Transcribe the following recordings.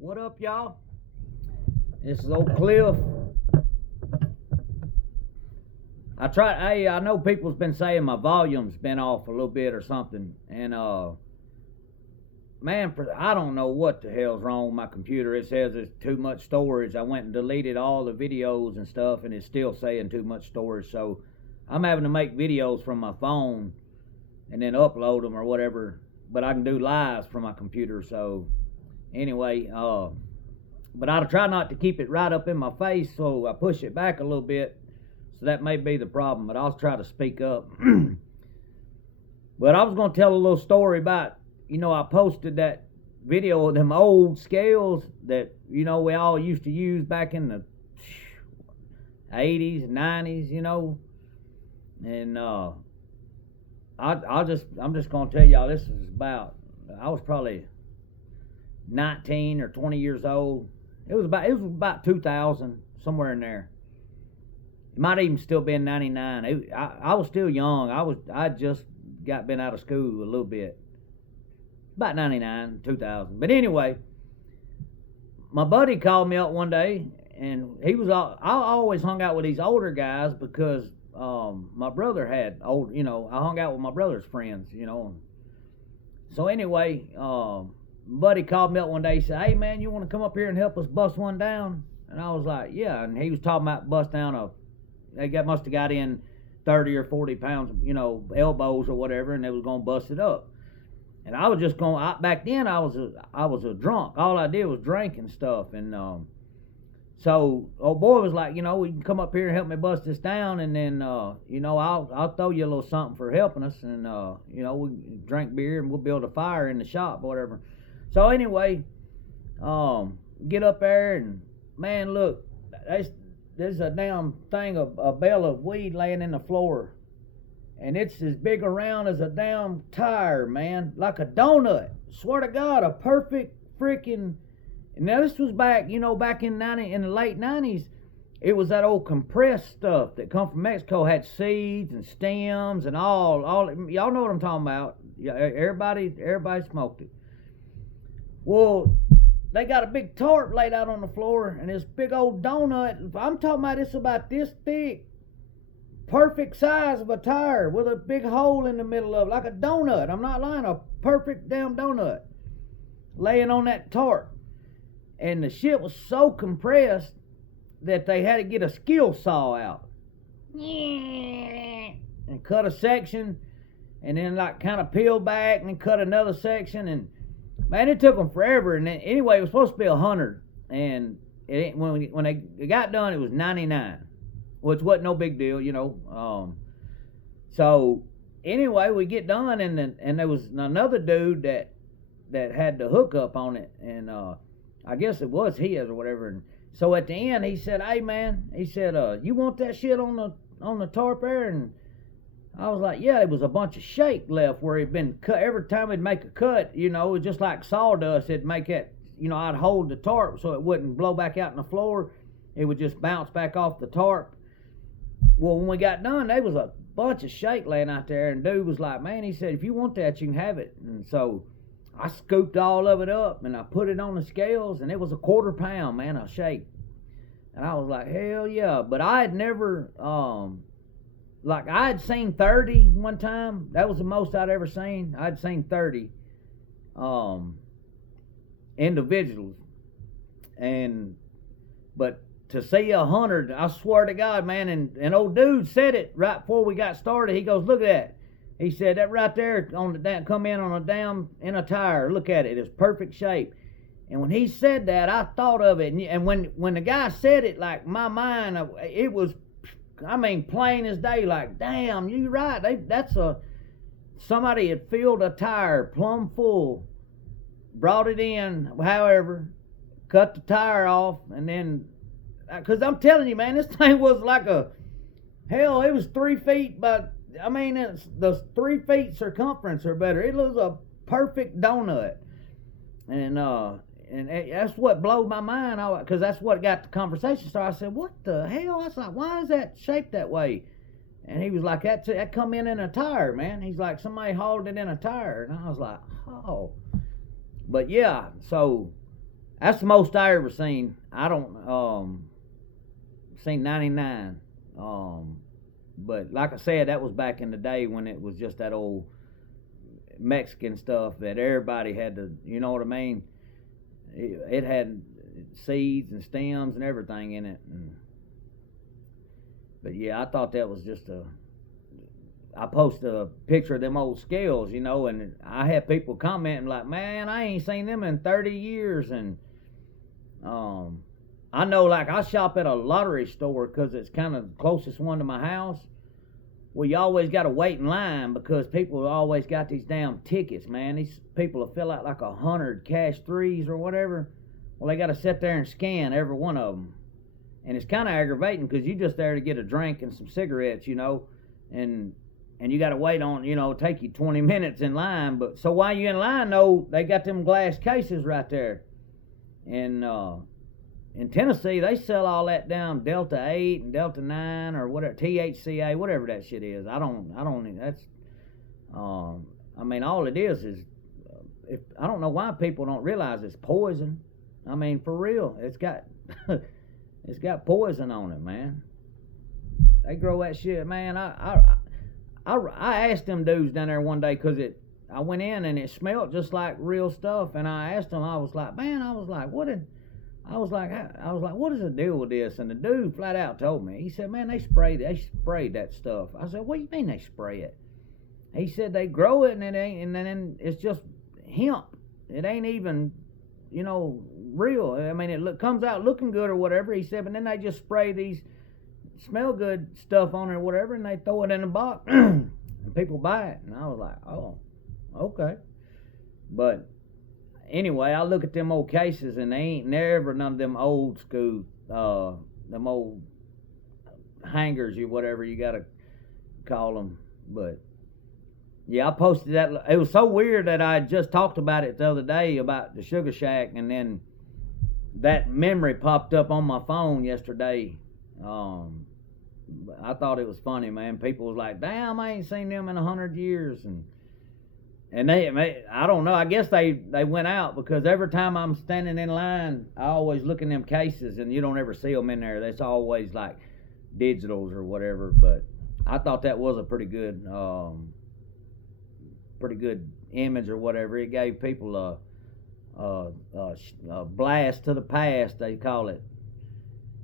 What up, y'all? This is old Cliff. I know people's been saying my volume's been off a little bit or something, and man, I don't know what the hell's wrong with my computer. It says there's too much storage. I went and deleted all the videos and stuff, and it's still saying too much storage. So I'm having to make videos from my phone and then upload them or whatever. But I can do lives from my computer. So anyway, but I try not to keep it right up in my face, so I push it back a little bit. So that may be the problem, but I'll try to speak up. But I was going to tell a little story about, I posted that video of them old scales that, we all used to use back in the 80s, 90s, And I'm just going to tell y'all, this is about, I was probably 19 or 20 years old. It was about 2000, somewhere in there. It might even still been 99. I was still young. I just been out of school a little bit. About 99, 2000. But anyway, my buddy called me up one day, and I always hung out with these older guys because my brother had old. I hung out with my brother's friends. So anyway, buddy called me up one day. He said, "Hey man, you want to come up here and help us bust one down?" And I was like, "Yeah." And he was talking about bust down must have got in 30 or 40 pounds, elbows or whatever, and they was gonna bust it up. And I was just going. Back then, I was a drunk. All I did was drink and stuff. And so old boy was like, "We can come up here and help me bust this down, and then I'll throw you a little something for helping us, and we drink beer and we'll build a fire in the shop, whatever." So anyway, get up there, and man, look, there's a damn thing of a bale of weed laying in the floor, and it's as big around as a damn tire, man, like a donut. Swear to God, a perfect freaking. Now this was back, back in the late 90s. It was that old compressed stuff that come from Mexico, had seeds and stems and all. Y'all know what I'm talking about. Yeah, everybody smoked it. Well, they got a big tarp laid out on the floor, and this big old donut. I'm talking about it's about this thick, perfect size of a tire with a big hole in the middle of it, like a donut. I'm not lying, a perfect damn donut laying on that tarp. And the shit was so compressed that they had to get a skill saw out and cut a section, and then like kind of peel back and cut another section. And man, it took them forever. And then, anyway, it was supposed to be 100, and when they got done, it was 99, which wasn't no big deal, So anyway, we get done, and there was another dude that had the hookup on it, and I guess it was his or whatever. And so at the end, he said, "Hey man," he said, "You want that shit on the tarp there?" And I was like, "Yeah." It was a bunch of shake left where it'd been cut. Every time it'd make a cut, it was just like sawdust. It'd make it, I'd hold the tarp so it wouldn't blow back out in the floor. It would just bounce back off the tarp. Well, when we got done, there was a bunch of shake laying out there, and dude was like, "Man," he said, "if you want that, you can have it." And so I scooped all of it up, and I put it on the scales, and it was a 1/4 pound, man, of shake. And I was like, hell yeah. But I had never, I had seen 30 one time. That was the most I'd ever seen. I'd seen 30 individuals. But to see 100, I swear to God, man, and old dude said it right before we got started. He goes, "Look at that." He said, "That right there on the damn, come in on in a tire. Look at it. It's perfect shape." And when he said that, I thought of it. And when the guy said it, like my mind, it was, plain as day. Like, damn, you right. Somebody had filled a tire plumb full, brought it in, however, cut the tire off, and then, because I'm telling you, man, this thing was like it was 3 feet, but it's the 3 feet circumference or better. It was a perfect donut. And that's what blew my mind, because that's what got the conversation started. I said, "What the hell?" I was like, "Why is that shaped that way?" And he was like, that come in a tire, man. He's like, somebody hauled it in a tire. And I was like, oh. But yeah, so That's the most I ever seen. I don't seen 99. But like I said, that was back in the day when it was just that old Mexican stuff that everybody had to, you know what I mean? It had seeds and stems and everything in it. But yeah, I thought that was just I posted a picture of them old scales, you know, and I had people commenting like, man, I ain't seen them in 30 years. And I know, like, I shop at a lottery store because it's kind of the closest one to my house. Well, you always got to wait in line because people always got these damn tickets, man. These people will fill out like 100 cash threes or whatever. Well, they got to sit there and scan every one of them. And it's kind of aggravating because you just there to get a drink and some cigarettes, you know, and you got to wait on, you know, take you 20 minutes in line. But so while you're in line, though, they got them glass cases right there. And in Tennessee, they sell all that down Delta 8 and Delta 9 or whatever, THCA, whatever that shit is. I mean, all it is I don't know why people don't realize it's poison. I mean, for real, it's got it's got poison on it, man. They grow that shit, man. I asked them dudes down there one day because I went in and it smelled just like real stuff, and I asked them, I was like, what is the deal with this? And the dude flat out told me. He said, man, they sprayed that stuff. I said, what do you mean they spray it? He said they grow it and then it's just hemp. It ain't even, you know, real. I mean, it comes out looking good or whatever. He said, but then they just spray these smell good stuff on it or whatever, and they throw it in a box and people buy it. And I was like, oh, okay. But anyway, I look at them old cases and they ain't never none of them old school, them old hangers or whatever you gotta call them. But yeah, I posted that. It was so weird that I just talked about it the other day about the Sugar Shack, and then that memory popped up on my phone yesterday. I thought it was funny, man. People was like, damn, I ain't seen them in 100 years. And they, I don't know, I guess they went out because every time I'm standing in line, I always look in them cases and you don't ever see them in there. That's always like digitals or whatever. But I thought that was a pretty good image or whatever. It gave people a blast to the past, they call it.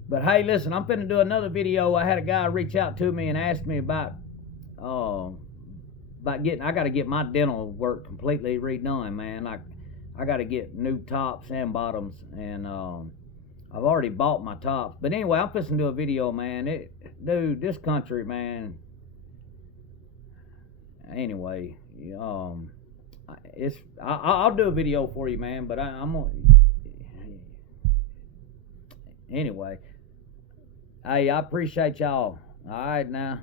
But hey, listen, I'm finna do another video. I had a guy reach out to me and ask me about I got to get my dental work completely redone, man. I got to get new tops and bottoms, and I've already bought my tops. But anyway, I'm fixing to do a video, man. Dude, this country, man. Anyway, I'll do a video for you, man. But I'm gonna. Anyway, hey, I appreciate y'all. All right, now.